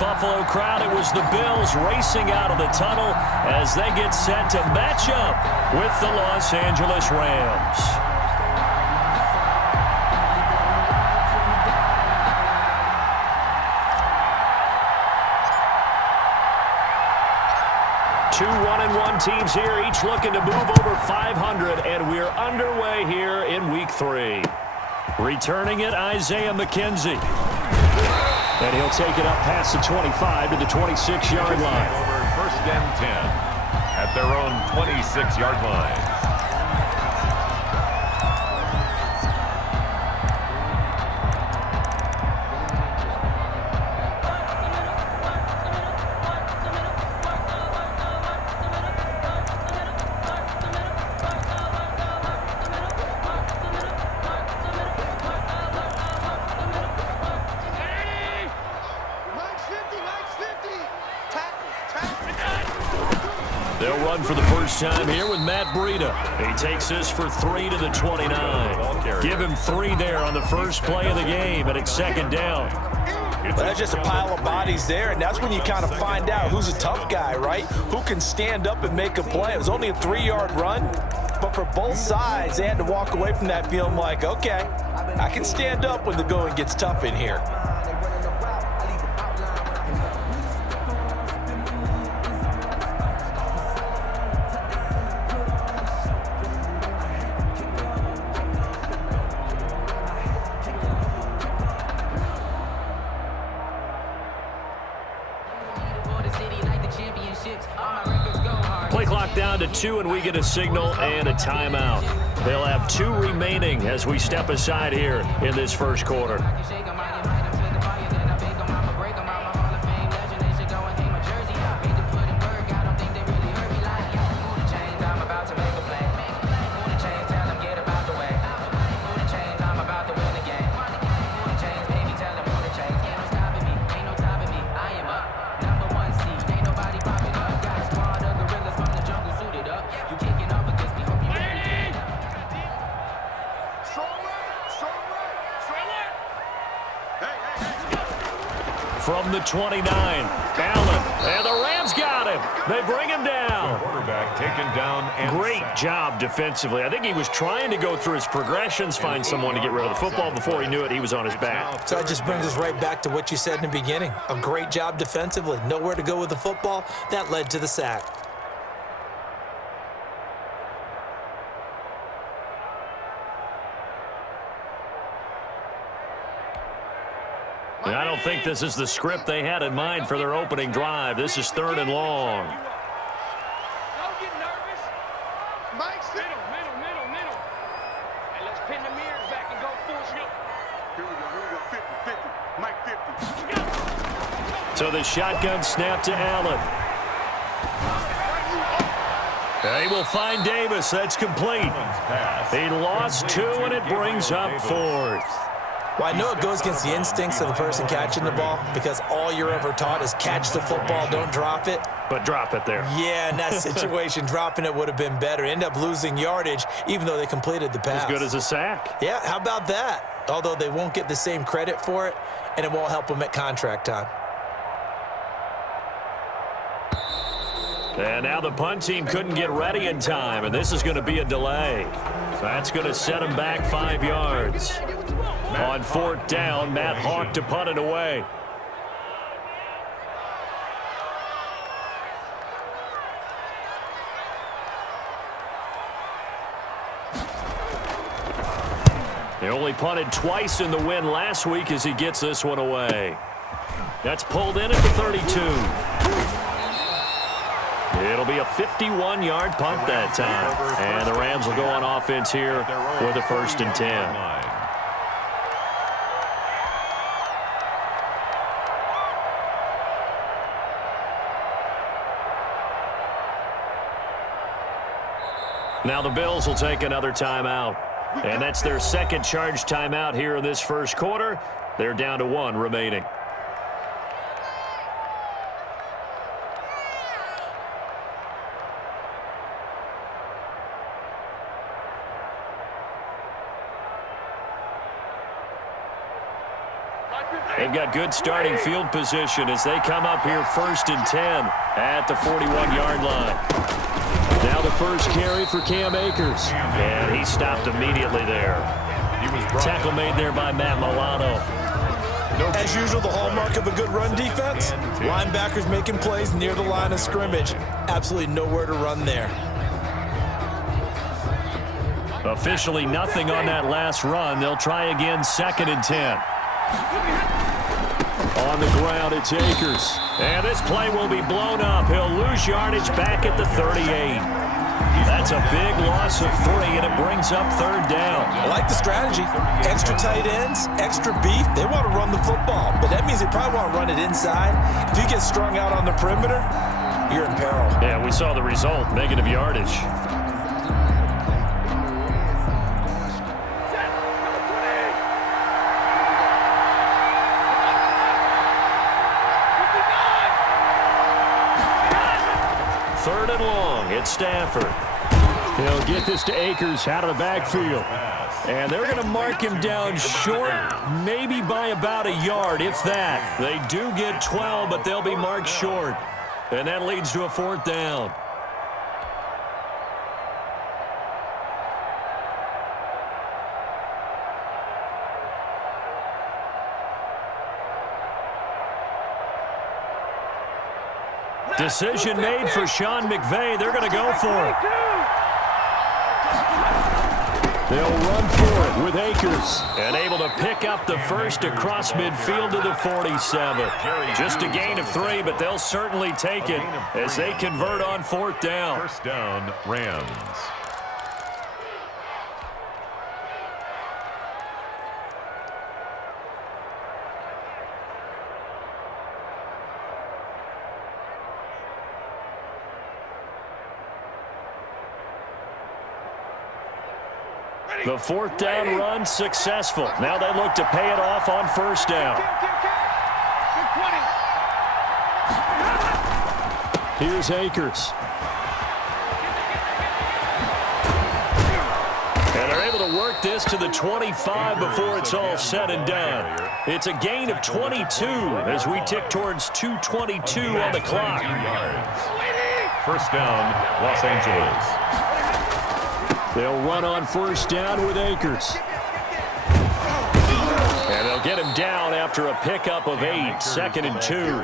Buffalo crowd, it was the Bills racing out of the tunnel as they get set to match up with the Los Angeles Rams. Two 1-1 teams here, each looking to move over 500, and we're underway here in Week 3. Returning it, Isaiah McKenzie. And he'll take it up past the 25 to the 26-yard line. Over 1st and 10 at their own 26-yard line. They'll run for the first time here with Matt Breida. He takes this for 3 to the 29. Give him 3 there on the first play of the game, and it's 2nd down. Well, that's just a pile of bodies there, and that's when you kind of find out who's a tough guy, right? Who can stand up and make a play. It was only a 3-yard run, but for both sides, they had to walk away from that feeling like, okay, I can stand up when the going gets tough in here. Play clock down to 2, and we get a signal and a timeout. They'll have 2 remaining as we step aside here in this first quarter. From the 29, Allen, and the Rams got him. They bring him down. The quarterback taken down. And great job defensively. I think he was trying to go through his progressions, find someone to get rid of the football. Before he knew it, he was on his back. So that just brings us right back to what you said in the beginning. A great job defensively. Nowhere to go with the football. That led to the sack. And I don't think this is the script they had in mind for their opening drive. This is 3rd and long. Don't get nervous. Mike's middle. And let's pin the mirrors back and go full scope. Here we go. 50. Mike 50. So the shotgun snap to Allen. They will find Davis. That's complete. He lost 2, and it brings up 4th. Well, I know it goes against the instincts of the person catching the ball because all you're ever taught is catch the football, don't drop it. But drop it there. Yeah, in that situation, dropping it would have been better. End up losing yardage, even though they completed the pass. As good as a sack. Yeah, how about that? Although they won't get the same credit for it, and it won't help them at contract time. And now the punt team couldn't get ready in time, and this is going to be a delay. That's going to set them back 5 yards. On 4th down, Matt Hawk to punt it away. They only punted twice in the win last week as he gets this one away. That's pulled in at the 32. It'll be a 51-yard punt that time. And the Rams will go on offense here with a 1st and 10. Now the Bills will take another timeout. And that's their 2nd charge timeout here in this first quarter. They're down to 1 remaining. They've got good starting field position as they come up here 1st and 10 at the 41-yard line. Now the first carry for Cam Akers. And he stopped immediately there. Tackle made there by Matt Milano. As usual, the hallmark of a good run defense, linebackers making plays near the line of scrimmage. Absolutely nowhere to run there. Officially nothing on that last run. They'll try again 2nd and 10. On the ground, it's Akers. And this play will be blown up. He'll lose yardage back at the 38. That's a big loss of 3, and it brings up 3rd down. I like the strategy. Extra tight ends, extra beef. They want to run the football, but that means they probably want to run it inside. If you get strung out on the perimeter, you're in peril. Yeah, we saw the result, negative yardage. Third and long, it's Stafford. He'll get this to Akers out of the backfield. And they're going to mark him down short, maybe by about a yard, if that. They do get 12, but they'll be marked short. And that leads to a 4th down. Decision made for Sean McVay. They're going to go for it. They'll run for it with Akers. And able to pick up the first across midfield to the 47. Just a gain of 3, but they'll certainly take it as they convert on 4th down. 1st down, Rams. The 4th down run successful. Now they look to pay it off on 1st down. Here's Akers. And they're able to work this to the 25 before it's all said and done. It's a gain of 22 as we tick towards 2:22 on the clock. 1st down, Los Angeles. They'll run on 1st down with Akers. And they'll get him down after a pickup of 8, 2nd and 2.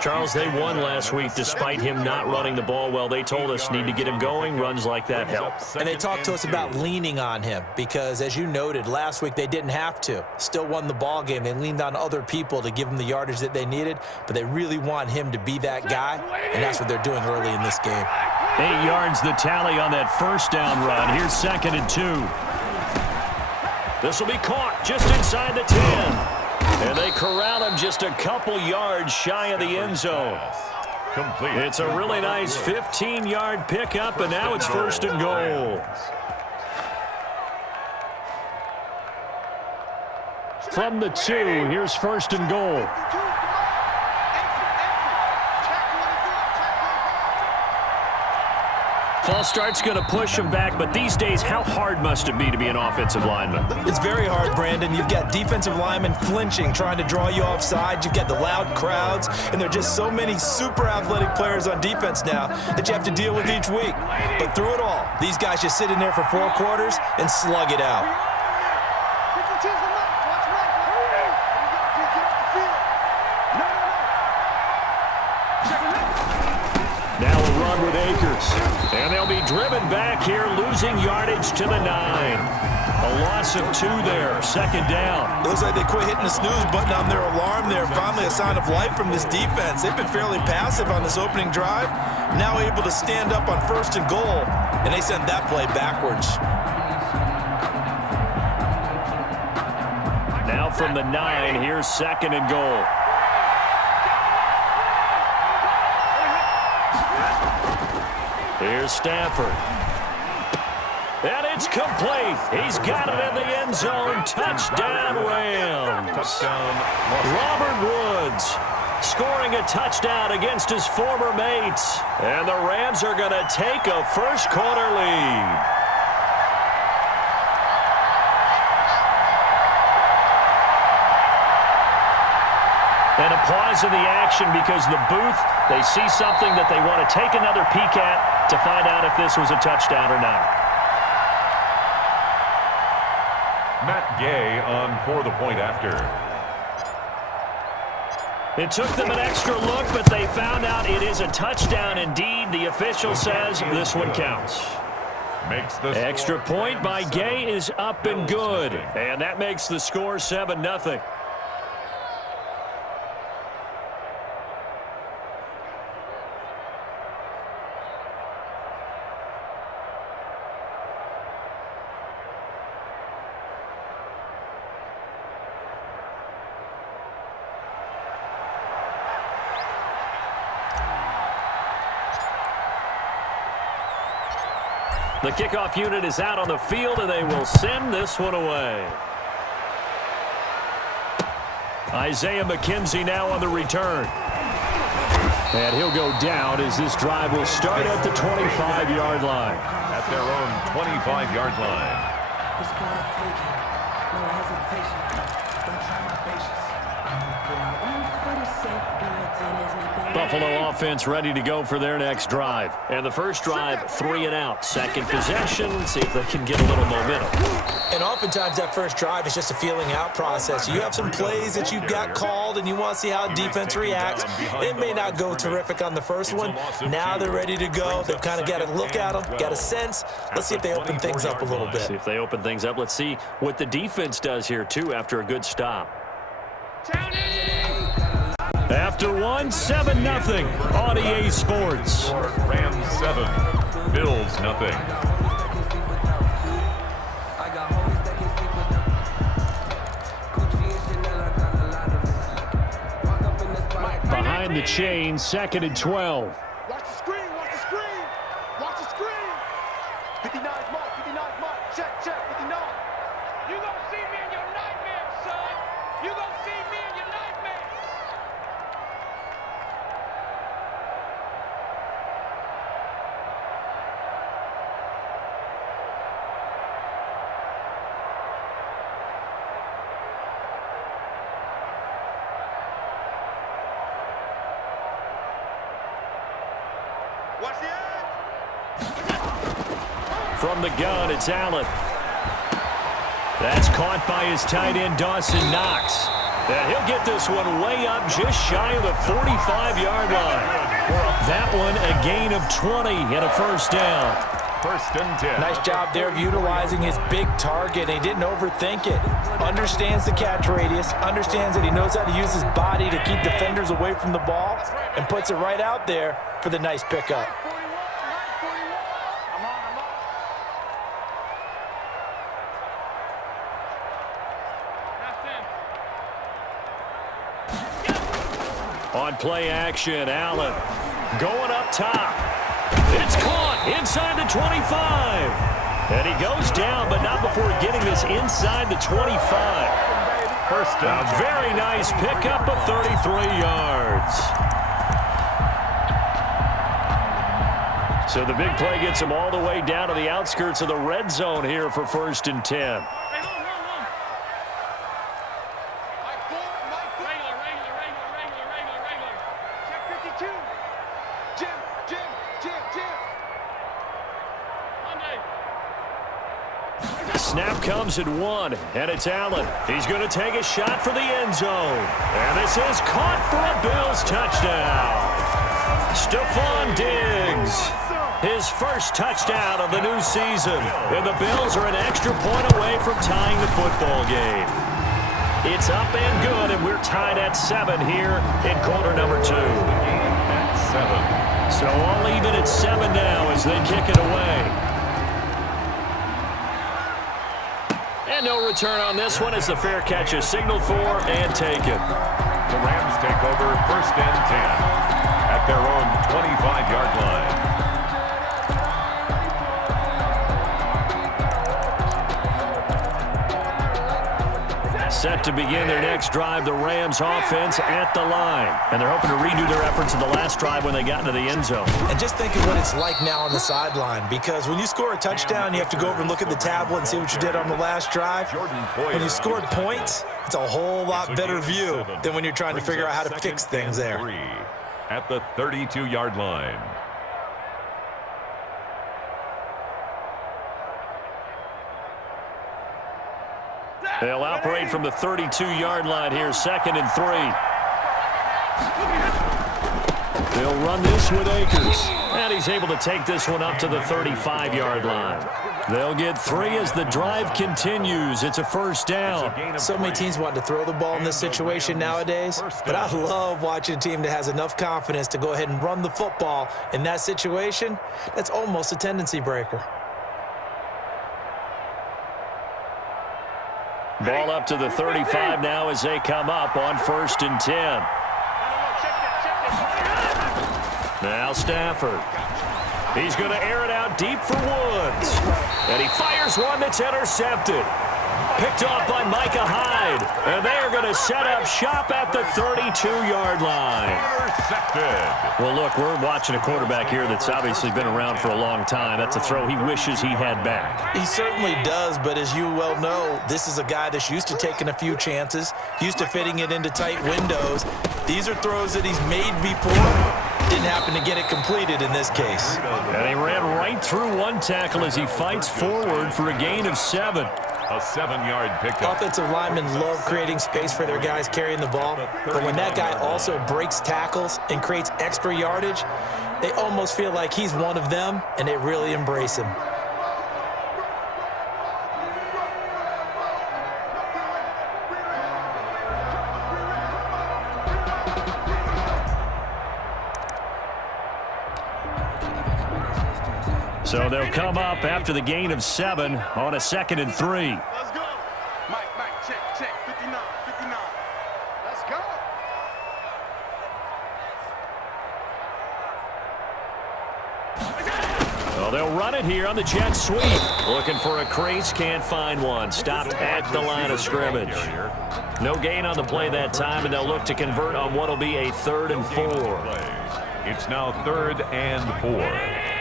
Charles, they won last week despite him not running the ball well. They told us need to get him going. Runs like that help. And they talked to us about leaning on him because, as you noted, last week they didn't have to. Still won the ball game. They leaned on other people to give them the yardage that they needed, but they really want him to be that guy, and that's what they're doing early in this game. 8 yards the tally on that 1st down run. Here's 2nd and 2. This will be caught just inside the 10. And they corral him just a couple yards shy of the end zone. Complete. It's a really nice 15-yard pickup, and now it's 1st and goal. From the 2, here's 1st and goal. False start's going to push him back, but these days, how hard must it be to be an offensive lineman? It's very hard, Brandon. You've got defensive linemen flinching, trying to draw you offside. You've got the loud crowds, and there are just so many super athletic players on defense now that you have to deal with each week. But through it all, these guys just sit in there for 4 quarters and slug it out. Now a run with Akers. And they'll be driven back here, losing yardage to the 9. A loss of 2 there, 2nd down. Looks like they quit hitting the snooze button on their alarm there. Finally a sign of life from this defense. They've been fairly passive on this opening drive. Now able to stand up on 1st and goal, and they send that play backwards. Now from the 9, here's 2nd and goal. Here's Stafford. And it's complete. He's got it in the end zone. Touchdown, Rams. Touchdown, Robert Woods scoring a touchdown against his former mates. And the Rams are going to take a first-quarter lead. pause in the action because the booth, they see something that they want to take another peek at to find out if this was a touchdown or not. Matt Gay on for the point after. It took them an extra look, but they found out it is a touchdown indeed. The official says this one counts. Makes the extra point by Gay is up and good. And that makes the score 7-0. The kickoff unit is out on the field, and they will send this one away. Isaiah McKenzie now on the return. And he'll go down as this drive will start at the 25-yard line. At their own 25-yard line. Buffalo offense ready to go for their next drive. And the first drive, 3 and out. Second possession, see if they can get a little momentum. And oftentimes that first drive is just a feeling out process. You have some plays that you've got called and you want to see how defense reacts. It may not go terrific on the first one. Now they're ready to go. They've kind of got to look at them, got a sense. Let's see if they open things up a little bit. See if they open things up. Let's see what the defense does here, too, after a good stop. After one, 7-0 on EA Sports. Rams 7, Bills nothing. Behind the chain, 2nd and 12. Watch the screen, watch the screen. Watch the screen. 59 mark, 59 mark. Check, 59. You gonna see me in your nightmares, son. You gonna see me in your nightmares. Watch the edge. From the gun, it's Allen. That's caught by his tight end, Dawson Knox. And he'll get this one way up just shy of the 45-yard line. That one a gain of 20 and a first down. First and 10. Nice job there of utilizing his big target. He didn't overthink it. Understands the catch radius. Understands that he knows how to use his body to keep defenders away from the ball. And puts it right out there for the nice pickup. On play action, Allen going up top. It's caught inside the 25. And he goes down, but not before getting this inside the 25. First down. A very nice pickup of 33 yards. So the big play gets him all the way down to the outskirts of the red zone here for 1st and 10. Snap comes at 1, and it's Allen. He's going to take a shot for the end zone. And this is caught for a Bills touchdown. Stephon Diggs, his first touchdown of the new season. And the Bills are an extra point away from tying the football game. It's up and good, and we're tied at 7 here in quarter number 2. At 7. So all even at 7 now as they kick it away. And no return on this one as the fair catch is signaled for and taken. The Rams take over 1st and 10 at their own 25-yard line. Set to begin their next drive, the Rams offense at the line. And they're hoping to redo their efforts in the last drive when they got into the end zone. And just think of what it's like now on the sideline, because when you score a touchdown, you have to go over and look at the tablet and see what you did on the last drive. When you scored points, it's a whole lot better view than when you're trying to figure out how to fix things there. At the 32-yard line. They'll operate from the 32-yard line here, 2nd and 3. They'll run this with Akers. And he's able to take this one up to the 35-yard line. They'll get 3 as the drive continues. It's a first down. So many teams want to throw the ball in this situation nowadays, but I love watching a team that has enough confidence to go ahead and run the football in that situation. That's almost a tendency breaker. Ball up to the 35 now as they come up on 1st and 10. Now Stafford. He's going to air it out deep for Woods. And he fires one that's intercepted. Picked off by Micah Hyde. And they are going to set up shop at the 32-yard line. Intercepted. Well, look, we're watching a quarterback here that's obviously been around for a long time. That's a throw he wishes he had back. He certainly does, but as you well know, this is a guy that's used to taking a few chances, used to fitting it into tight windows. These are throws that he's made before. Didn't happen to get it completed in this case. And he ran right through one tackle as he fights forward for a gain of 7. A 7-yard pickup. Offensive linemen love creating space for their guys carrying the ball, but when that guy also breaks tackles and creates extra yardage, they almost feel like he's one of them, and they really embrace him. So they'll come up after the gain of 7 on a 2nd and 3. Let's go. Mike, check, 59. Let's go. Well, they'll run it here on the jet sweep. Looking for a crease, can't find one. Stopped at the line of scrimmage. No gain on the play that time, and they'll look to convert on what will be a 3rd and 4. It's now 3rd and 4.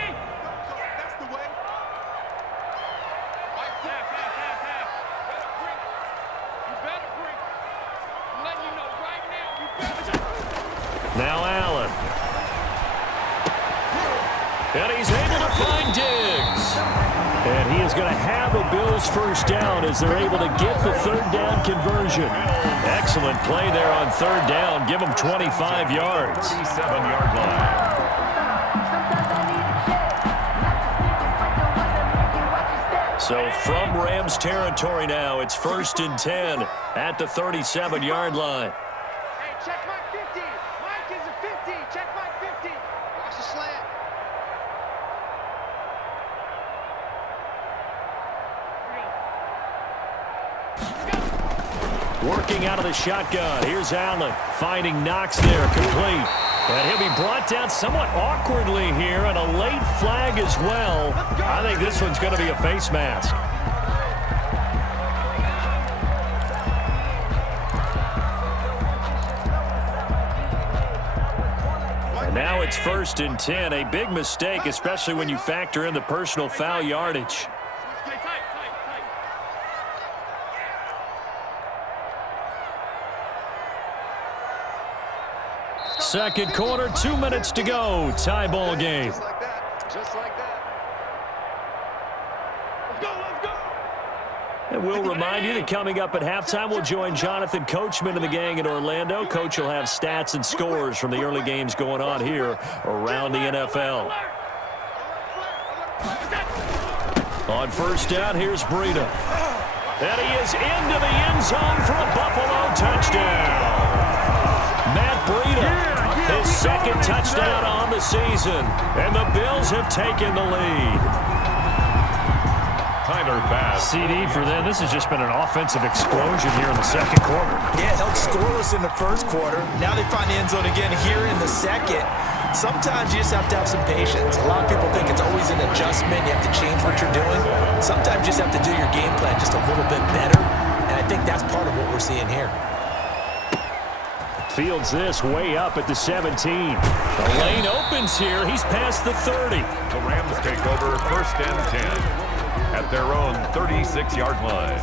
Now Allen. And he's able to find Diggs. And he is going to have a Bills first down as they're able to get the 3rd down conversion. Excellent play there on 3rd down. Give them 25 yards. 37-yard line. So from Rams territory now, it's 1st and 10 at the 37-yard line. Hey, check Mike 50. Mike is a 50. Check Mike 50. Watch the slant. Working out of the shotgun. Here's Allen finding Knox there, complete. And he'll be brought down somewhat awkwardly here, and a late flag as well. I think this one's going to be a face mask. And now it's 1st and 10. A big mistake, especially when you factor in the personal foul yardage. Second quarter, 2 minutes to go. Tie ball game. Just like that. Just like that. Let's go. And we'll remind you that coming up at halftime, we'll join Jonathan Coachman and the gang in Orlando. Coach will have stats and scores from the early games going on here around the NFL. On 1st down, here's Breida. And he is into the end zone for a Buffalo touchdown. Matt Breida. His 2nd touchdown on the season, and the Bills have taken the lead. Tyler Bass. CD for them. This has just been an offensive explosion here in the 2nd quarter. Yeah, held scoreless in the 1st quarter. Now they find the end zone again here in the 2nd. Sometimes you just have to have some patience. A lot of people think it's always an adjustment. You have to change what you're doing. Sometimes you just have to do your game plan just a little bit better. And I I think that's part of what we're seeing here. Fields this way up at the 17. The lane opens here. He's past the 30. The Rams take over 1st and 10 at their own 36-yard line.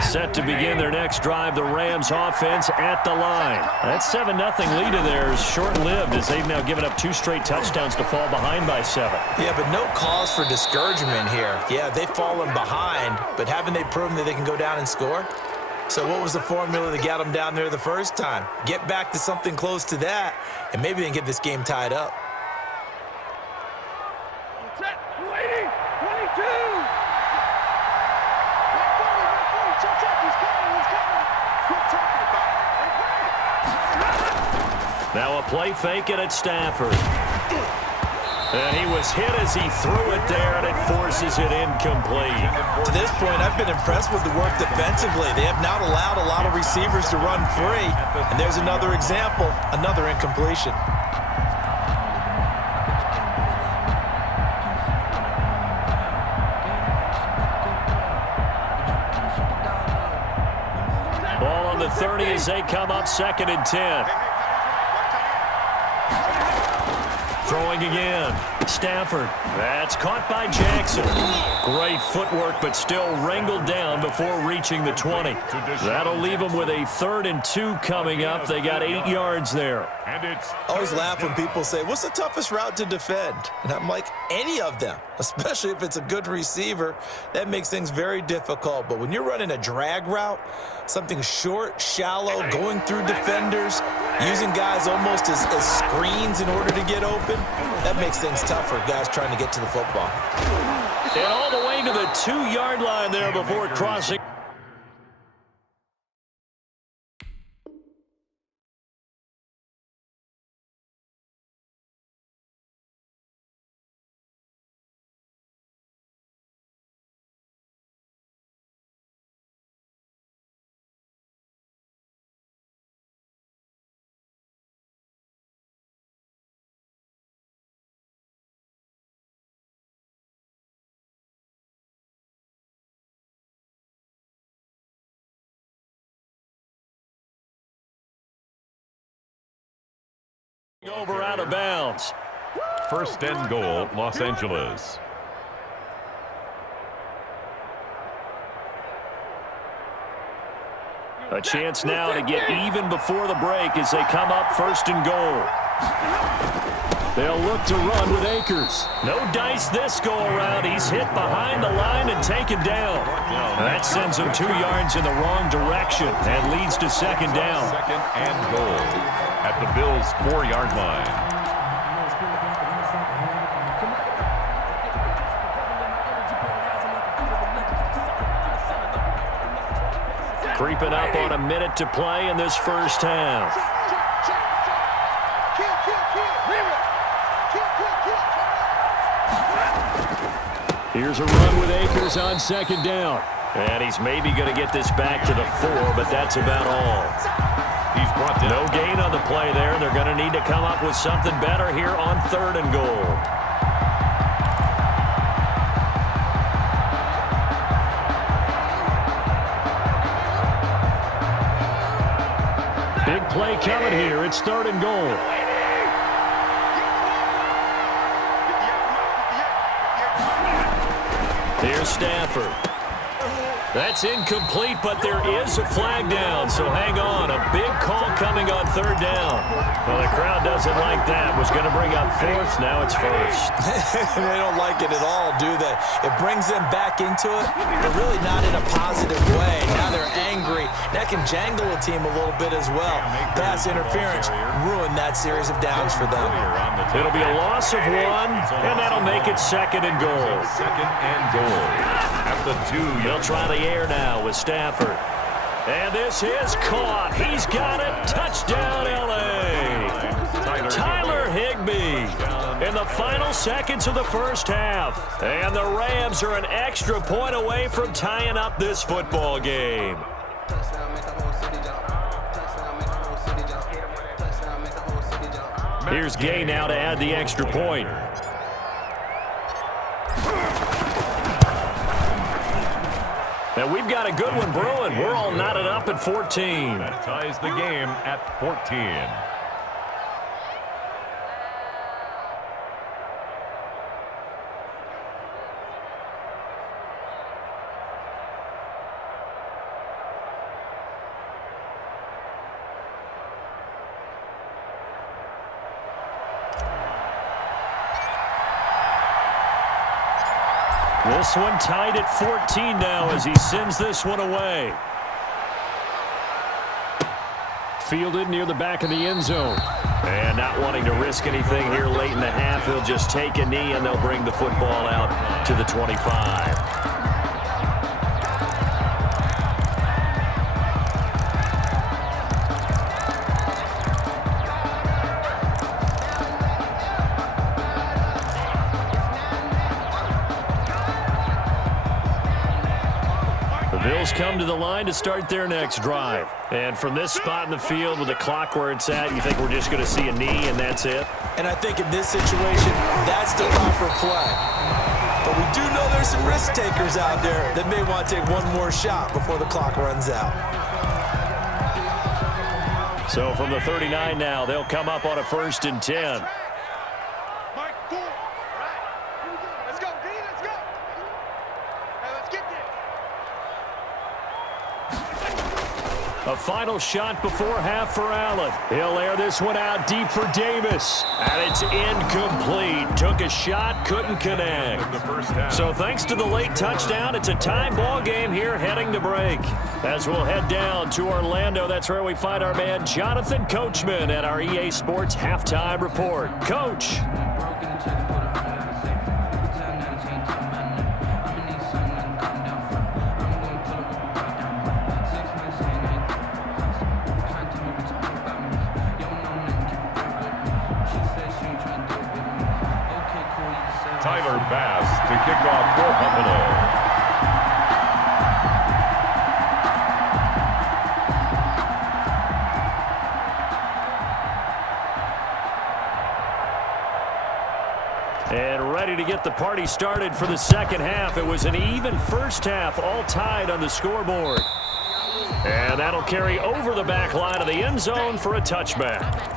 Set to begin their next drive, the Rams offense at the line. That 7-0 lead of theirs short-lived as they've now given up 2 straight touchdowns to fall behind by 7. Yeah, but no cause for discouragement here. Yeah, they've fallen behind, but haven't they proven that they can go down and score? So what was the formula that got them down there the first time? Get back to something close to that, and maybe they can get this game tied up. Set, 280, 22. Now a play fake it at Stafford. And he was hit as he threw it there, and it forces it incomplete. To this point, I've been impressed with the work defensively. They have not allowed a lot of receivers to run free. And there's another example, another incompletion. Ball on the 30 as they come up 2nd and 10. Throwing again. Stafford. That's caught by Jackson. Great footwork, but still wrangled down before reaching the 20. That'll leave them with a 3rd and 2 coming up. They got 8 yards there. And it's I always laugh when people say, what's the toughest route to defend? And I'm like, any of them, especially if it's a good receiver. That makes things very difficult. But when you're running a drag route, something short, shallow, going through defenders, using guys almost as screens in order to get open, that makes things tough for guys trying to get to the football. And all the way to the 2-yard line there before crossing. Over out of bounds. 1st and goal, Los Angeles. A chance now to get even before the break as they come up 1st and goal. They'll look to run with Akers. No dice this go-around. He's hit behind the line and taken down. That sends him 2 yards in the wrong direction and leads to 2nd down. 2nd and goal at the Bills' 4-yard line. Creeping up on a minute to play in this first half. Here's a run with Akers on 2nd down. And he's maybe going to get this back to the 4, but that's about all. He's brought down. No gain on the play there. They're going to need to come up with something better here on 3rd and goal. Big play coming here. It's 3rd and goal. Here's Stafford. That's incomplete, but there is a flag down, so hang on. A big call coming on 3rd down. Well, the crowd doesn't like that. Was going to bring up 4th. Now it's 1st. They don't like it at all, do they? It brings them back into it, but really not in a positive way. Now they're angry. That can jangle a team a little bit as well. Pass interference ruined that series of downs for them. It'll be a loss of 1, and that'll make it 2nd and goal. 2nd and goal at the 2. They'll try the air now with Stafford. And this is caught. He's got it. Touchdown, L.A. in the final seconds of the first half. And the Rams are an extra point away from tying up this football game. Here's Gay now to add the extra point. And we've got a good one brewing. We're all knotted up at 14. That ties the game at 14. This one tied at 14 now as he sends this one away. Fielded near the back of the end zone. And not wanting to risk anything here late in the half, he'll just take a knee and they'll bring the football out to the 25. Bills come to the line to start their next drive. And from this spot in the field with the clock where it's at, you think we're just going to see a knee and that's it? And I think in this situation, that's the proper play. But we do know there's some risk takers out there that may want to take one more shot before the clock runs out. So from the 39 now, they'll come up on a 1st and 10. Mike, cool. All right. Here we go. Let's go, D. Let's go. Hey, let's get there. A final shot before half for Allen. He'll air this one out deep for Davis. And it's incomplete. Took a shot, couldn't connect. So thanks to the late touchdown, it's a tie ball game here heading to break. As we'll head down to Orlando, that's where we find our man Jonathan Coachman at our EA Sports Halftime Report. Coach. Tyler Bass to kick off for Buffalo. And ready to get the party started for the second half. It was an even first half, all tied on the scoreboard. And that'll carry over the back line of the end zone for a touchback.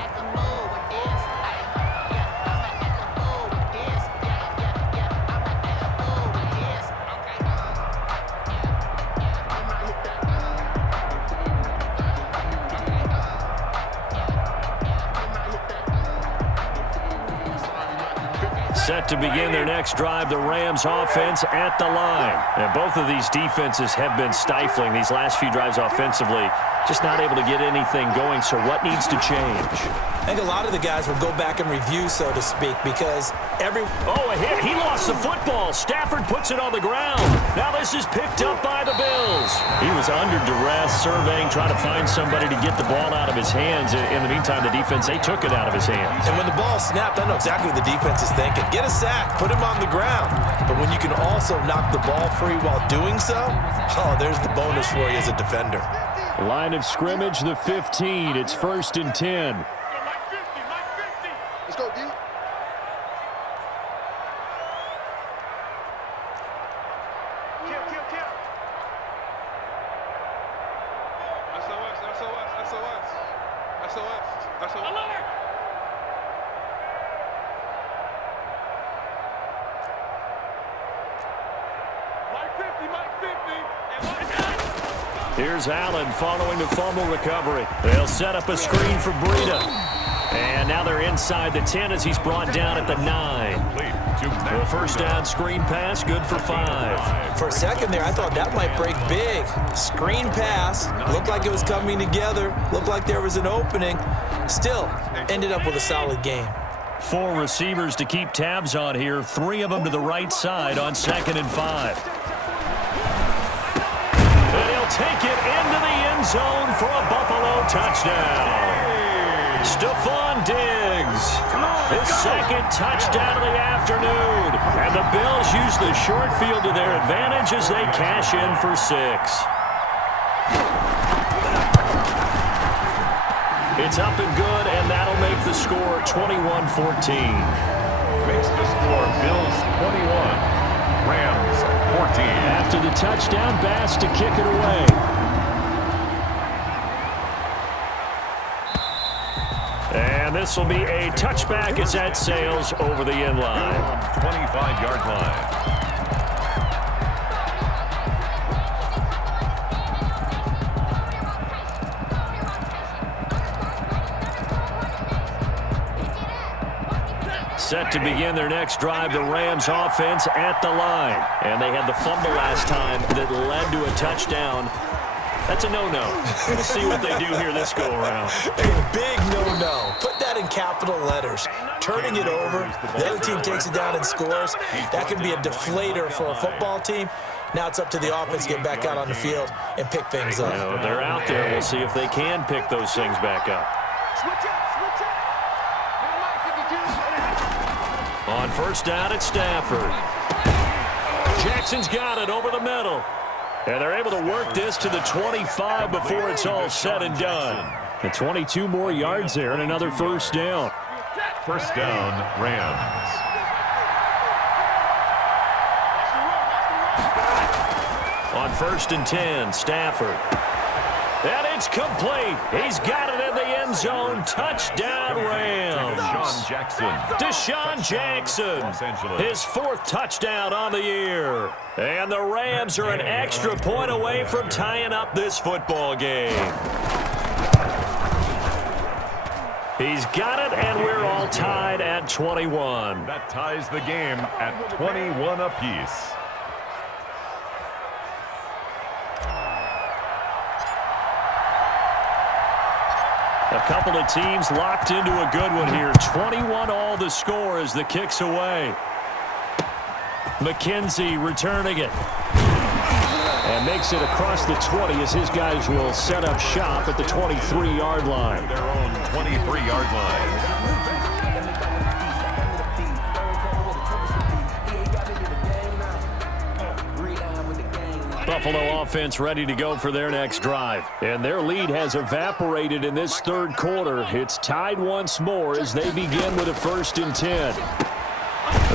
Set to begin their next drive, the Rams offense at the line. And both of these defenses have been stifling these last few drives offensively. Just not able to get anything going, so what needs to change? I think a lot of the guys will go back and review, so to speak, because Oh, a hit. He lost the football. Stafford puts it on the ground. Now this is picked up by the Bills. He was under duress, surveying, trying to find somebody to get the ball out of his hands. In the meantime, the defense, they took it out of his hands. And when the ball snapped, I know exactly what the defense is thinking. Get a sack, put him on the ground. But when you can also knock the ball free while doing so, oh, there's the bonus for you as a defender. Line of scrimmage, the 15. It's 1st and 10. Mike 50, Mike 50. Let's go, D. Kill. SOS. Alert! Mike 50. Here's Allen following the fumble recovery. They'll set up a screen for Breida. And now they're inside the 10 as he's brought down at the 9. The first down screen pass, good for 5. For a second there, I thought that might break big. Screen pass, looked like it was coming together, looked like there was an opening. Still, ended up with a solid game. 4 receivers to keep tabs on here, 3 of them to the right side on 2nd and 5. And he'll take it into the end zone for a Buffalo touchdown. Stephon Diggs, his second touchdown of the afternoon. And the Bills use the short field to their advantage as they cash in for 6. It's up and good, and that'll make the score 21-14. Makes the score Bills 21, Rams 14. After the touchdown, Bass to kick it away. And this will be a touchback as that sails over the end line. 25-yard line. Set to begin their next drive, the Rams offense at the line. And they had the fumble last time that led to a touchdown. That's a no-no. We'll see what they do here this go-around. A big no-no. Put that in capital letters. Turning it over, the other team takes it down and scores. That can be a deflator for a football team. Now it's up to the offense to get back out on the field and pick things up. They're out there. We'll see if they can pick those things back up. Switch up, switch up. On first down at Stafford. Jackson's got it over the middle. And they're able to work this to the 25 before it's all said and done. And 22 more yards there and another first down. First down, Rams. On first and 10, Stafford. And it's complete. He's got it in the end zone. Touchdown, Rams. Deshaun Jackson. His 4th touchdown on the year. And the Rams are an extra point away from tying up this football game. He's got it, and we're all tied at 21. That ties the game at 21 apiece. A couple of teams locked into a good one here. 21 all the score as the kick's away. McKenzie returning it. And makes it across the 20 as his guys will set up shop at the 23-yard line. Their own 23-yard line. Buffalo offense ready to go for their next drive. And their lead has evaporated in this third quarter. It's tied once more as they begin with a 1st and 10.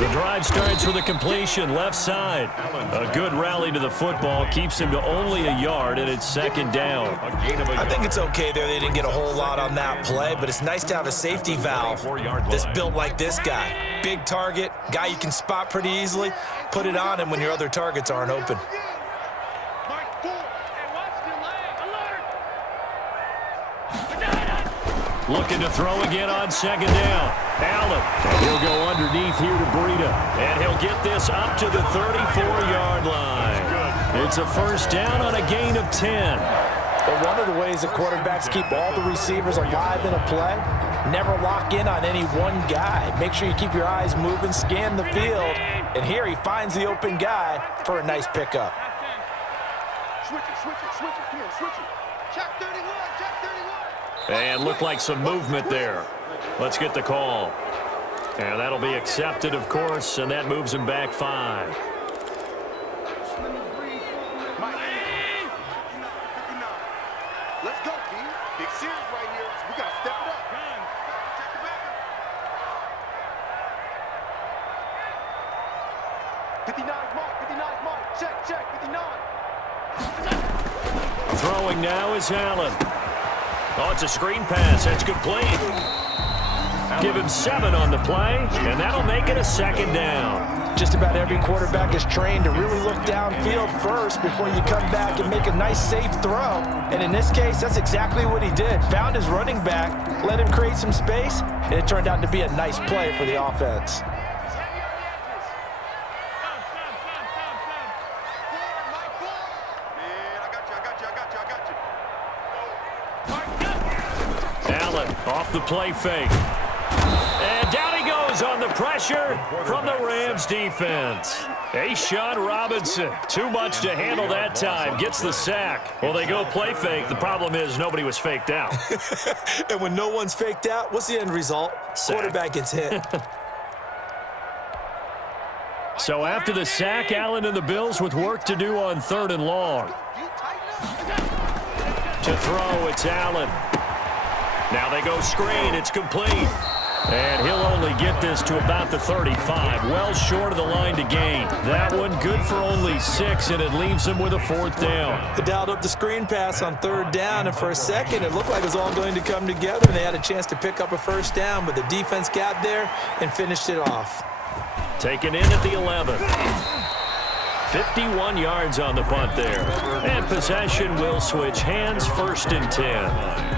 The drive starts with a completion left side. A good rally to the football keeps him to only a yard, and it's 2nd down. I think it's okay there. They didn't get a whole lot on that play, but it's nice to have a safety valve that's built like this guy. Big target, guy you can spot pretty easily. Put it on him when your other targets aren't open. Looking to throw again on 2nd down. Allen. He'll go underneath here to Breida. And he'll get this up to the 34-yard line. It's a first down on a gain of 10. But one of the ways that quarterbacks keep all the receivers alive in a play, never lock in on any one guy. Make sure you keep your eyes moving, scan the field. And here he finds the open guy for a nice pickup. Switch it, switch it, switch it. Come here, switch it. Check 31, check 31. And looked like some movement there. Let's get the call. And that'll be accepted, of course, and that moves him back 5. Let's go, Key. Big series right here. We got to step it up. Check the back. 59 mark, 59 mark. Check, check, 59. Throwing now is Allen. Oh, it's a screen pass. That's complete. Give him 7 on the play, and that'll make it a 2nd down. Just about every quarterback is trained to really look downfield first before you come back and make a nice, safe throw. And in this case, that's exactly what he did. Found his running back, let him create some space, and it turned out to be a nice play for the offense. Allen off the play fake. And down he goes draws on the pressure from the Rams defense. Sean Robinson, too much to handle that time, gets the sack. Well, they go play fake. The problem is nobody was faked out. And when no one's faked out, what's the end result? Sack. Quarterback gets hit. So after the sack, Allen and the Bills with work to do on 3rd and long. To throw, it's Allen. Now they go screen. It's complete. And he'll only get this to about the 35, well short of the line to gain. That one good for only 6, and it leaves him with a 4th down. They dialed up the screen pass on 3rd down, and for a second it looked like it was all going to come together, and they had a chance to pick up a 1st down, but the defense got there and finished it off. Taken in at the 11. 51 yards on the punt there. And possession will switch hands, 1st and 10.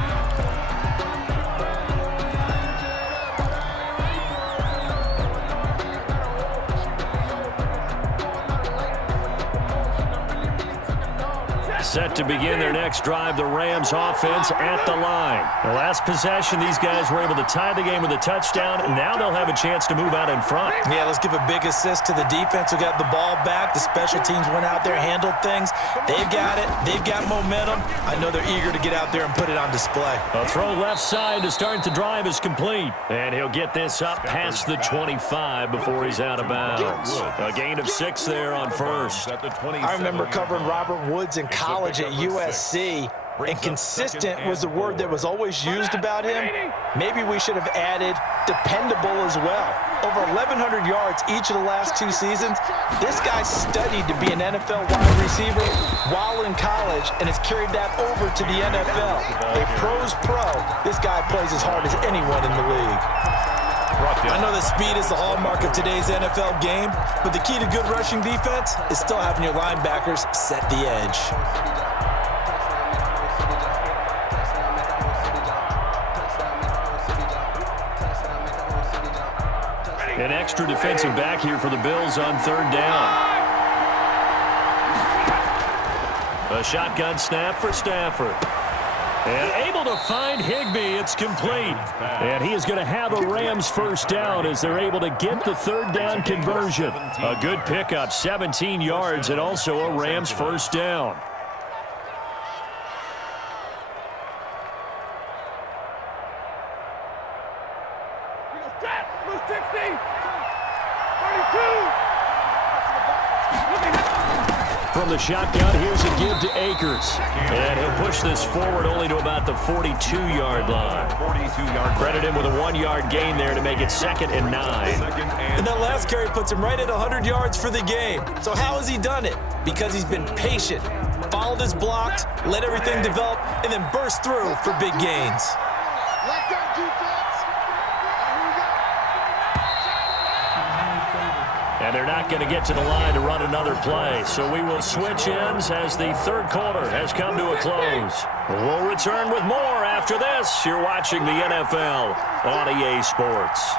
Set to begin their next drive, the Rams offense at the line. The last possession, these guys were able to tie the game with a touchdown, and now they'll have a chance to move out in front. Yeah, let's give a big assist to the defense who got the ball back. The special teams went out there, handled things. They've got it. They've got momentum. I know they're eager to get out there and put it on display. A throw left side to start the drive is complete. And he'll get this up past the 25 before he's out of bounds. A gain of 6 there on 1st. I remember covering Robert Woods in college at USC, and consistent was the word that was always used about him. Maybe we should have added dependable as well. Over 1,100 yards each of the last 2 seasons. This guy studied to be an NFL wide receiver while in college and has carried that over to the NFL. A pro's pro. This guy plays as hard as anyone in the league. I know that speed is the hallmark of today's NFL game, but the key to good rushing defense is still having your linebackers set the edge. An extra defensive back here for the Bills on 3rd down. A shotgun snap for Stafford. And able to find Higbee. It's complete. And he is going to have a Rams 1st down as they're able to get the 3rd down conversion. A good pickup, 17 yards, and also a Rams 1st down. From the shotgun, here's a give to Akers. And he'll push this forward only to about the 42-yard line. Credit him with a 1-yard gain there to make it 2nd and 9. And that last carry puts him right at 100 yards for the game. So how has he done it? Because he's been patient, followed his blocks, let everything develop, and then burst through for big gains. Let that defense. Here we go. And they're not going to get to the line to run another play. So we will switch ends as the 3rd quarter has come to a close. We'll return with more after this. You're watching the NFL on EA Sports.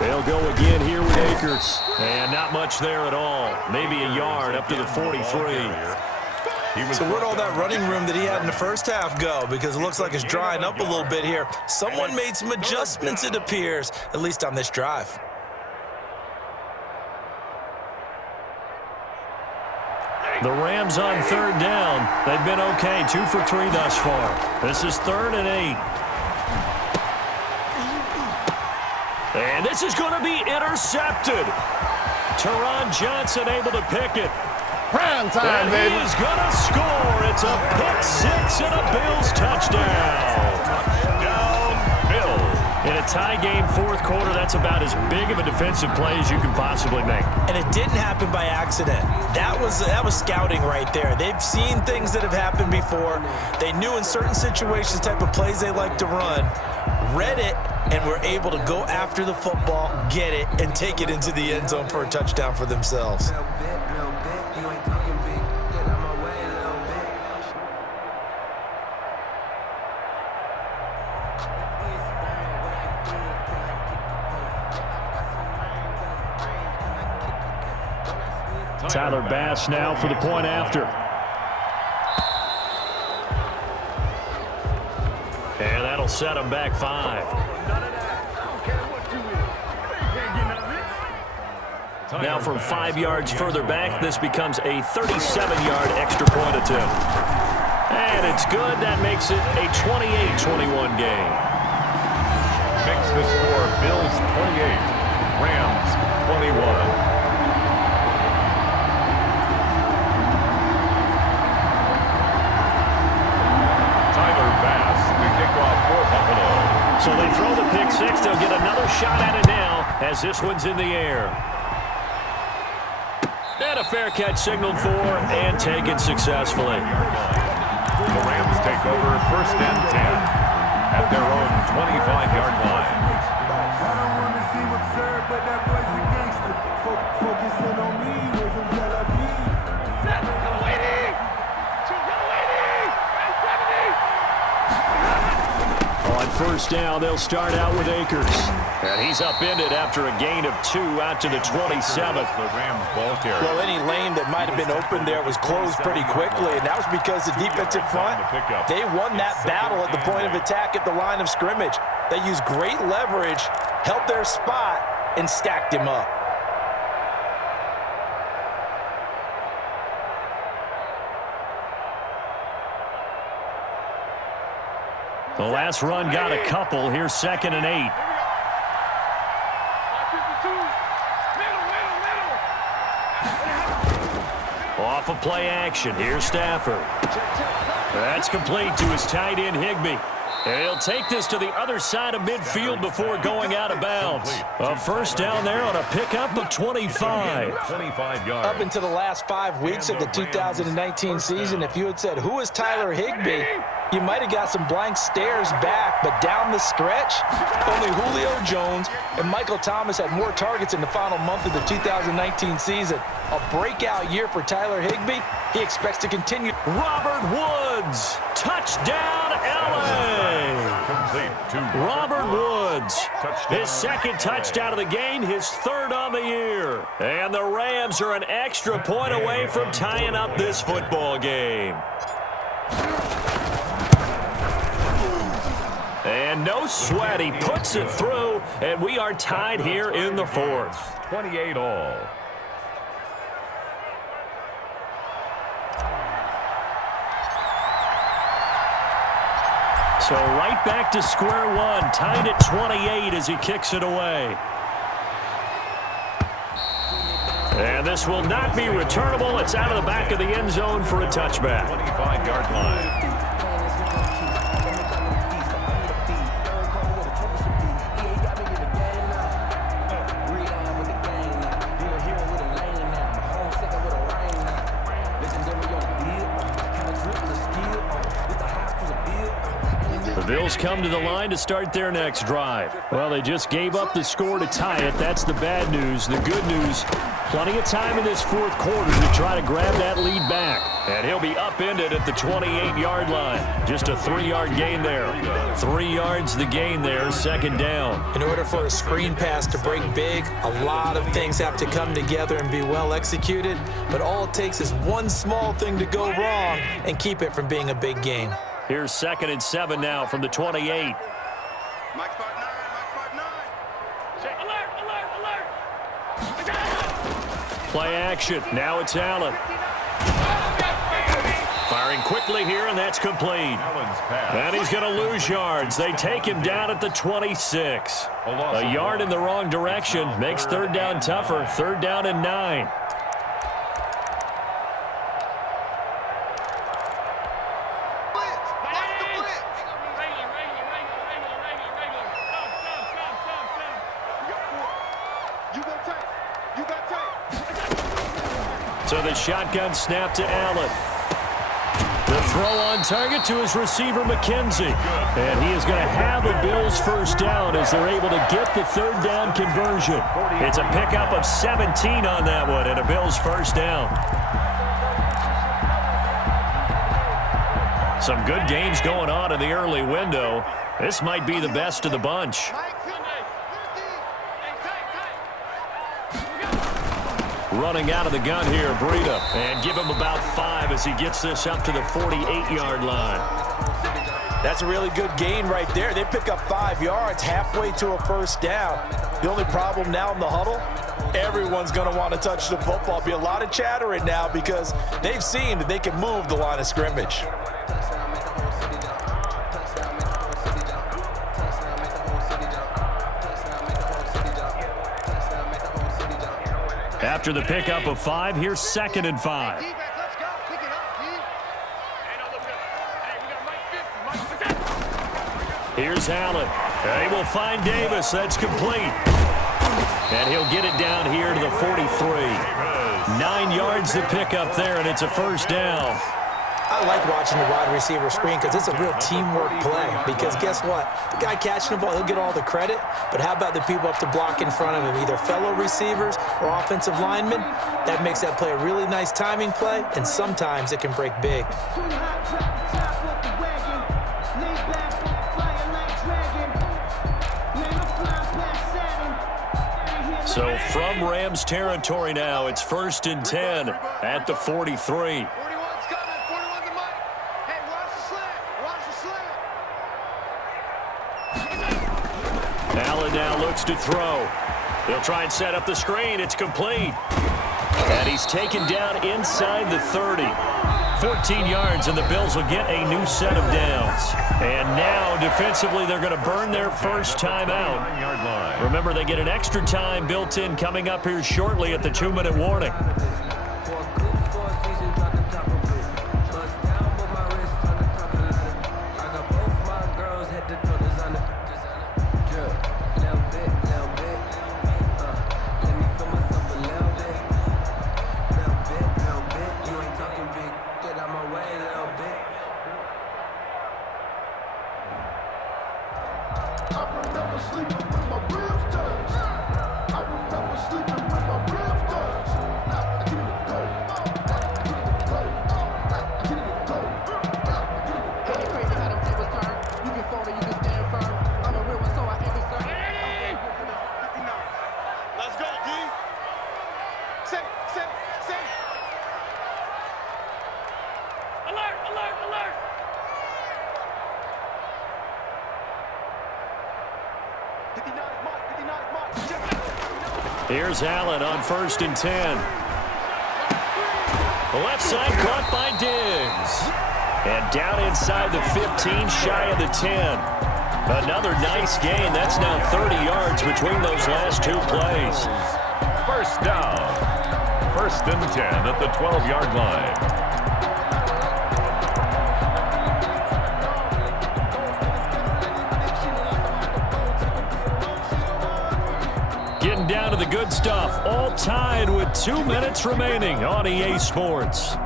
They'll go again here with Akers. And not much there at all. Maybe a yard up to the 43. So where'd all that running room that he had in the 1st half go? Because it looks like it's drying up a little bit here. Someone made some adjustments, it appears, at least on this drive. The Rams on 3rd down. They've been okay, 2 for 3 thus far. This is 3rd and 8. And this is going to be intercepted. Teron Johnson able to pick it. Prime time, and baby. he is going to score. It's a pick 6 and a Bills touchdown. Touchdown, Bills. In a tie game 4th quarter, that's about as big of a defensive play as you can possibly make. And it didn't happen by accident. That was scouting right there. They've seen things that have happened before. They knew in certain situations the type of plays they like to run, read it, and were able to go after the football, get it, and take it into the end zone for a touchdown for themselves. Tyler Bass now for the point after. And that'll set him back 5. Now from 5 yards further back, this becomes a 37-yard extra point attempt. And it's good. That makes it a 28-21 game. Makes the score Bills 28, Rams 21. So they throw the pick six. They'll get another shot at it now as this one's in the air. And a fair catch signaled for and taken successfully. The Rams take over 1st and 10 at their own 25-yard line. I don't want to see what's served, but that boy's a gangster. Focusing on me, we're from Tel Aviv. On 1st down, they'll start out with Akers. And he's upended after a gain of 2 out to the 27th. The Rams ball carrier. Well, any lane that might have been open there was closed pretty quickly, and that was because the defensive front, they won that battle at the point of attack at the line of scrimmage. They used great leverage, held their spot, and stacked him up. The last run got a couple. Here's 2nd and 8. Off of play action. Here's Stafford. That's complete to his tight end, Higbee. And he'll take this to the other side of midfield before going out of bounds. A 1st down there on a pickup of 25. 25 yards. Up into the last 5 weeks of the 2019 season, if you had said, who is Tyler Higbee? You might have got some blank stares back, but down the stretch, only Julio Jones and Michael Thomas had more targets in the final month of the 2019 season. A breakout year for Tyler Higbee. He expects to continue. Robert Woods, touchdown LA! Robert Woods, his 2nd touchdown of the game, his 3rd on the year. And the Rams are an extra point away from tying up this football game. And no sweat, he puts it through, and we are tied here in the 4th. 28 all. So right back to square one, tied at 28 as he kicks it away. And this will not be returnable. It's out of the back of the end zone for a touchback. 25-yard line. Bills come to the line to start their next drive. Well, they just gave up the score to tie it. That's the bad news. The good news, plenty of time in this 4th quarter to try to grab that lead back. And he'll be upended at the 28-yard line. Just a 3-yard gain there. 3 yards the gain there, 2nd down. In order for a screen pass to break big, a lot of things have to come together and be well executed. But all it takes is one small thing to go wrong and keep it from being a big gain. Here's 2nd and 7 now from the 28. Mike spot 9, Mike spot 9. Alert. Play action. Now it's Allen. Firing quickly here, and that's complete. And he's going to lose yards. They take him down at the 26. A yard in the wrong direction makes 3rd down tougher. 3rd down and 9. So the shotgun snap to Allen. The throw on target to his receiver, McKenzie. And he is going to have a Bills 1st down as they're able to get the 3rd down conversion. It's a pickup of 17 on that one and a Bills 1st down. Some good games going on in the early window. This might be the best of the bunch. Running out of the gun here, Breida. And give him about 5 as he gets this up to the 48-yard line. That's a really good gain right there. They pick up 5 yards halfway to a first down. The only problem now in the huddle, everyone's going to want to touch the football. Be a lot of chattering now because they've seen that they can move the line of scrimmage. After the pickup of 5, here's 2nd and 5. Here's Allen. They will find Davis. That's complete. And he'll get it down here to the 43. 9 yards to pick up there, and it's a first down. I like watching the wide receiver screen because it's a real teamwork play. Because guess what? The guy catching the ball, he'll get all the credit. But how about the people up to block in front of him, either fellow receivers or offensive linemen? That makes that play a really nice timing play, and sometimes it can break big. So from Rams territory now, it's 1st and 10 at the 43. Allen now looks to throw. He'll try and set up the screen. It's complete. And he's taken down inside the 30. 14 yards, and the Bills will get a new set of downs. And now, defensively, they're going to burn their first time out. Remember, they get an extra time built in coming up here shortly at the 2-minute warning. Here's Allen on 1st and 10. The left side caught by Diggs. And down inside the 15, shy of the 10. Another nice gain. That's now 30 yards between those last 2 plays. First down. 1st and 10 at the 12-yard line. Getting down to the good stuff, all tied with 2 minutes remaining on EA Sports.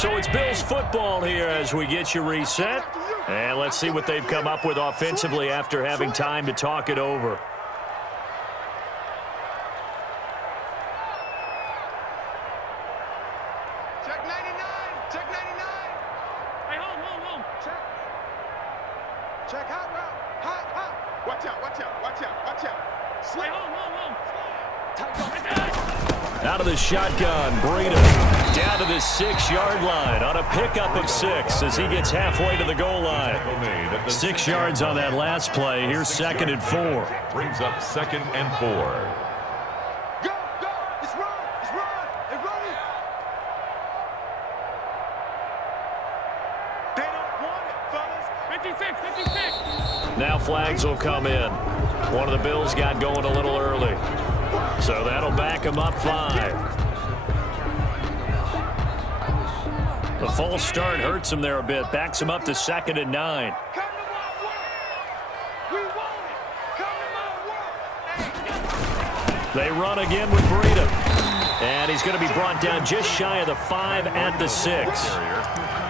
So it's Bills football here as we get you reset. And let's see what they've come up with offensively after having time to talk it over. Check 99. Check 99. Hey, hold. Check. Check hot route. Hot. Watch out. Slay. Hold. Out of the shotgun, Breida down to the 6-yard line on a pickup of 6 as he gets halfway to the goal line. 6 yards on that last play. Here's 2nd and 4. Brings up 2nd and 4. Go. It's run. It's running. They don't want it, fellas. 56. Now flags will come in. One of the Bills got going a little early. So that'll back him up 5. The false start hurts him there a bit. Backs him up to 2nd and 9. Come to my work. We want it. Come to my work. They run again with Breida. And he's going to be brought down just shy of the 5 at the 6.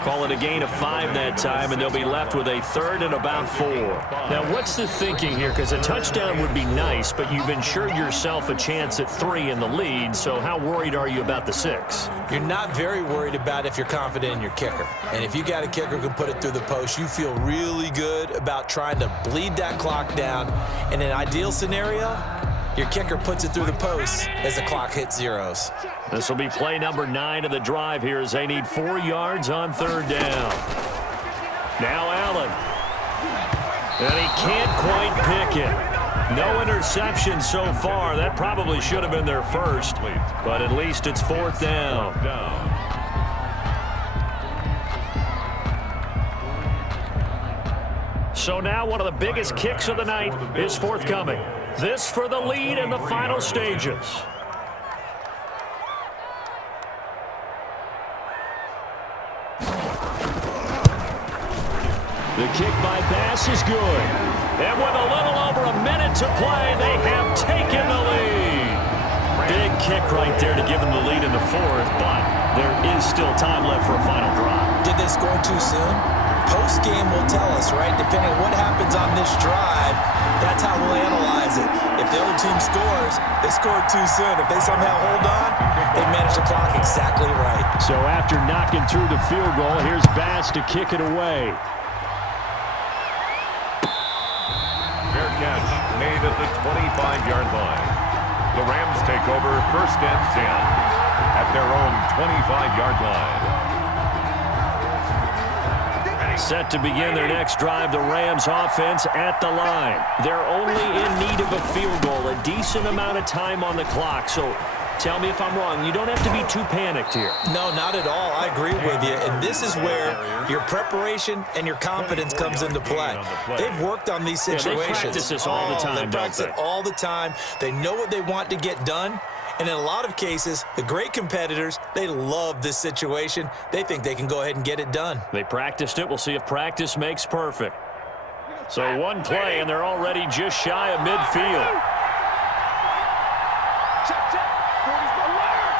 Call it a gain of 5 that time, and they'll be left with a 3rd and about 4. Now, what's the thinking here? Because a touchdown would be nice, but you've ensured yourself a chance at 3 in the lead, so how worried are you about the 6? You're not very worried about if you're confident in your kicker. And if you got a kicker who can put it through the post, you feel really good about trying to bleed that clock down. In an ideal scenario, your kicker puts it through the post as the clock hits zeros. This will be play number 9 of the drive here as they need 4 yards on 3rd down. Now Allen. And he can't quite pick it. No interception so far. That probably should have been their first, but at least it's 4th down. So now one of the biggest kicks of the night is forthcoming. This for the lead in the final stages. The kick by Bass is good. And with a little over a minute to play, they have taken the lead. Big kick right there to give them the lead in the 4th, but there is still time left for a final drive. Did they score too soon? Post-game will tell us, right? Depending on what happens on this drive, that's how we'll analyze it. If the other team scores, they scored too soon. If they somehow hold on, they manage the clock exactly right. So after knocking through the field goal, here's Bass to kick it away. Fair catch made at the 25-yard line. The Rams take over 1st and 10 at their own 25-yard line. Set to begin their next drive, the Rams offense at the line. They're only in need of a field goal, a decent amount of time on the clock. So tell me if I'm wrong. You don't have to be too panicked here. No, not at all. I agree with you. And this is where your preparation and your confidence comes into play. They've worked on these situations. Yeah, they practice this all the time, They practice it all the time. They know what they want to get done. And in a lot of cases, the great competitors, they love this situation. They think they can go ahead and get it done. They practiced it. We'll see if practice makes perfect. So one play, and they're already just shy of midfield. Check, check. 40's the wire.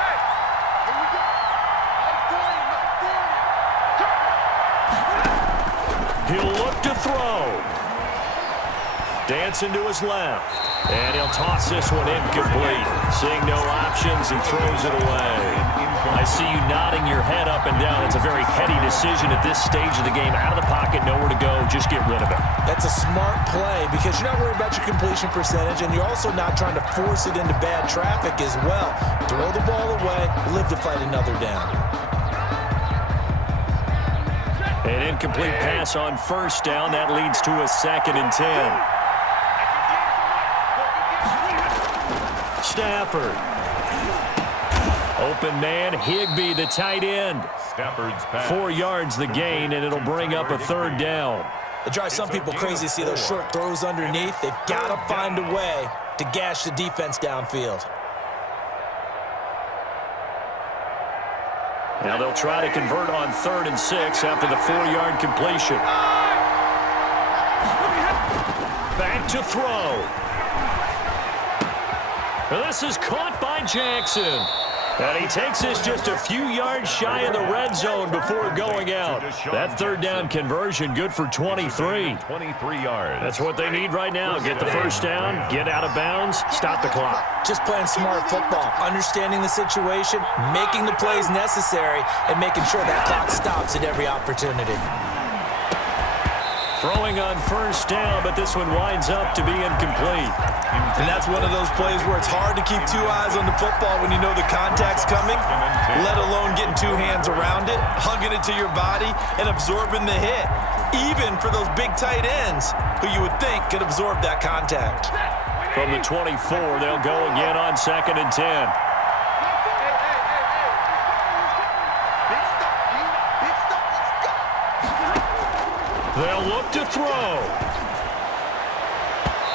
Hey, here we go. Like 40, like 40. He'll look to throw. Dancing to his left. And he'll toss this one incomplete. Seeing no options, he throws it away. I see you nodding your head up and down. It's a very heady decision at this stage of the game. Out of the pocket, nowhere to go. Just get rid of it. That's a smart play because you're not worried about your completion percentage, and you're also not trying to force it into bad traffic as well. Throw the ball away, live to fight another down. An incomplete pass on 1st down. That leads to a 2nd and 10. Stafford. Open man, Higbee, the tight end. Stafford's pass. 4 yards the gain, and it'll bring up a 3rd down. It drives some people crazy to see those short throws underneath. They've got to find a way to gash the defense downfield. Now they'll try to convert on 3rd and 6 after the 4-yard completion. Back to throw. This is caught by Jackson. And he takes this just a few yards shy of the red zone before going out. That 3rd down conversion good for 23. 23 yards. That's what they need right now. Get the 1st down, get out of bounds, stop the clock. Just playing smart football, understanding the situation, making the plays necessary, and making sure that clock stops at every opportunity. Throwing on 1st down, but this one winds up to be incomplete. And that's one of those plays where it's hard to keep 2 eyes on the football when you know the contact's coming, let alone getting 2 hands around it, hugging it to your body, and absorbing the hit, even for those big tight ends who you would think could absorb that contact. From the 24, they'll go again on 2nd and 10. They'll look to throw.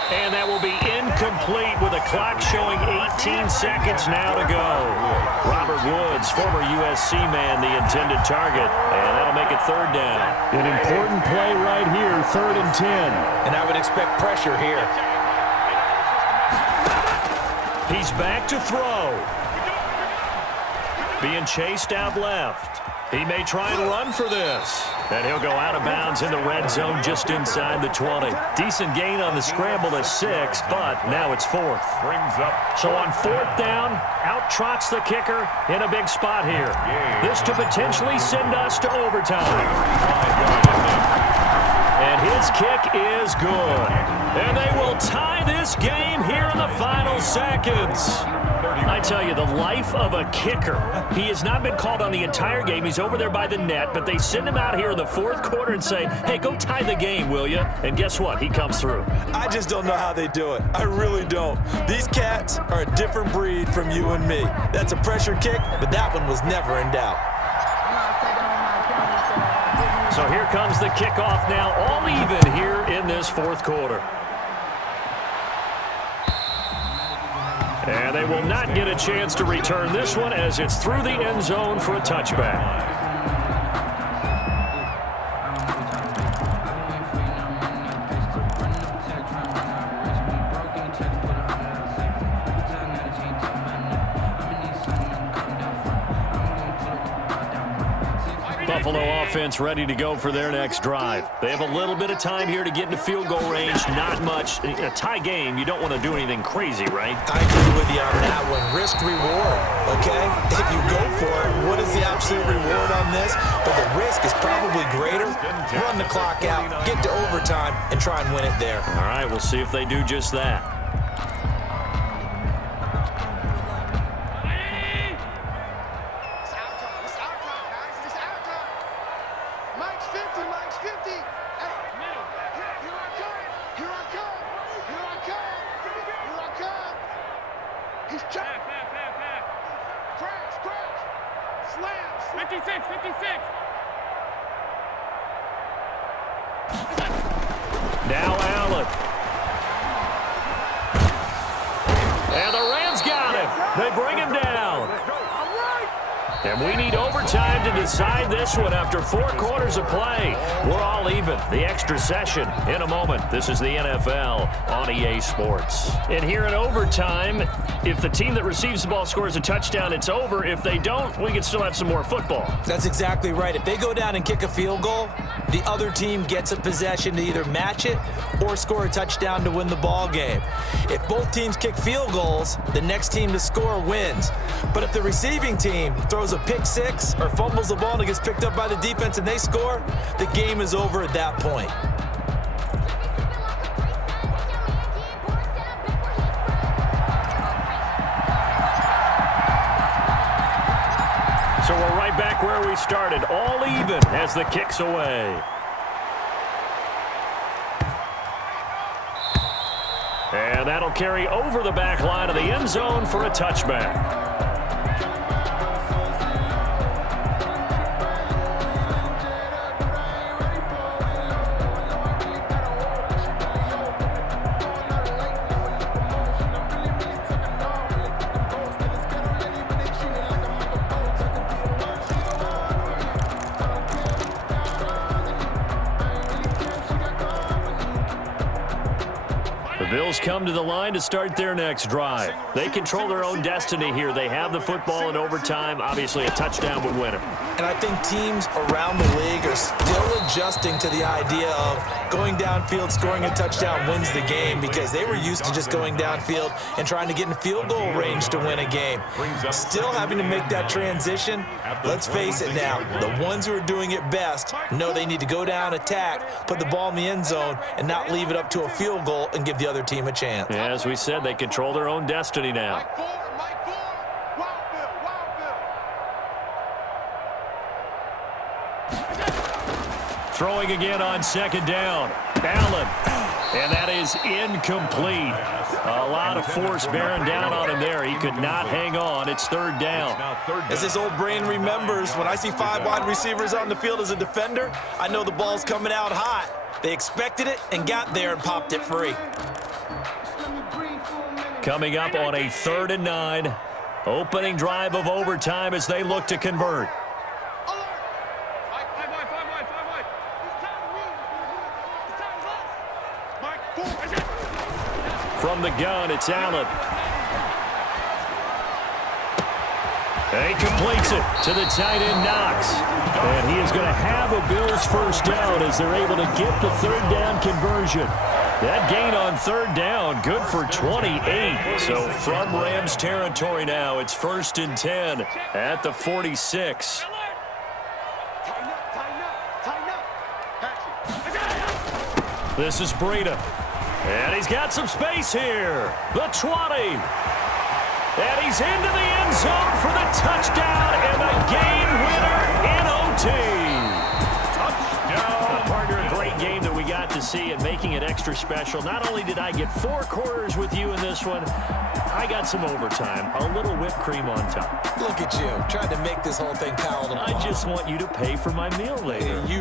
And that will be incomplete with a clock showing 18 seconds now to go. Robert Woods, former USC man, the intended target. And that'll make it 3rd down. An important play right here, 3rd and 10. And I would expect pressure here. He's back to throw. Being chased out left. He may try and run for this. And he'll go out of bounds in the red zone just inside the 20. Decent gain on the scramble to 6, but now it's 4th. Brings up. So on 4th down, out trots the kicker in a big spot here. This to potentially send us to overtime. And his kick is good. And they will tie this game here in the final seconds. I tell you, the life of a kicker. He has not been called on the entire game. He's over there by the net, but they send him out here in the 4th quarter and say, hey, go tie the game, will you? And guess what? He comes through. I just don't know how they do it. I really don't. These cats are a different breed from you and me. That's a pressure kick, but that one was never in doubt. So here comes the kickoff now, all even here in this 4th quarter. And they will not get a chance to return this one as it's through the end zone for a touchback. Buffalo offense ready to go for their next drive. They have a little bit of time here to get into field goal range. Not much. A tie game, you don't want to do anything crazy, right? I agree with you on that one. Risk reward, okay? If you go for it, what is the absolute reward on this? But the risk is probably greater. Run the clock out, get to overtime, and try and win it there. All right, we'll see if they do just that. Now Allen. And the Rams got him. They bring him down. And we need overtime to decide this one after 4 quarters of play. We're all even. The extra session in a moment. This is the NFL on EA Sports. And here in overtime, if the team that receives the ball scores a touchdown, it's over. If they don't, we can still have some more football. That's exactly right. If they go down and kick a field goal, the other team gets a possession to either match it or score a touchdown to win the ball game. If both teams kick field goals, the next team to score wins. But if the receiving team throws a pick six or fumbles the ball and it gets picked up by the defense and they score, the game is over at that point. So we're right back where we started, all even as the kick's away. And that'll carry over the back line of the end zone for a touchback. Bills come to the line to start their next drive. They control their own destiny here. They have the football in overtime. Obviously, a touchdown would win it. And I think teams around the league are still adjusting to the idea of going downfield, scoring a touchdown wins the game, because they were used to just going downfield and trying to get in field goal range to win a game. Still having to make that transition. Let's face it now, the ones who are doing it best know they need to go down, attack, put the ball in the end zone, and not leave it up to a field goal and give the other team a chance. Yeah, as we said, they control their own destiny now. Throwing again on second down. Allen. And that is incomplete. A lot of force bearing down on him there. He could not hang on. It's third down. As this old brain remembers, when I see 5 wide receivers on the field as a defender, I know the ball's coming out hot. They expected it and got there and popped it free. Coming up on a 3rd and 9. Opening drive of overtime as they look to convert. From the gun, it's Allen. He completes it to the tight end, Knox. And he is going to have a Bills first down as they're able to get the third down conversion. That gain on third down, good for 28. So from Rams territory now, it's 1st and 10 at the 46. This is Breida. And he's got some space here. The 20. And he's into the end zone for the touchdown and the game winner in OT. Touchdown. Partner, a great game that we got to see and making it extra special. Not only did I get 4 quarters with you in this one, I got some overtime, a little whipped cream on top. Look at you, trying to make this whole thing palatable. I just want you to pay for my meal later.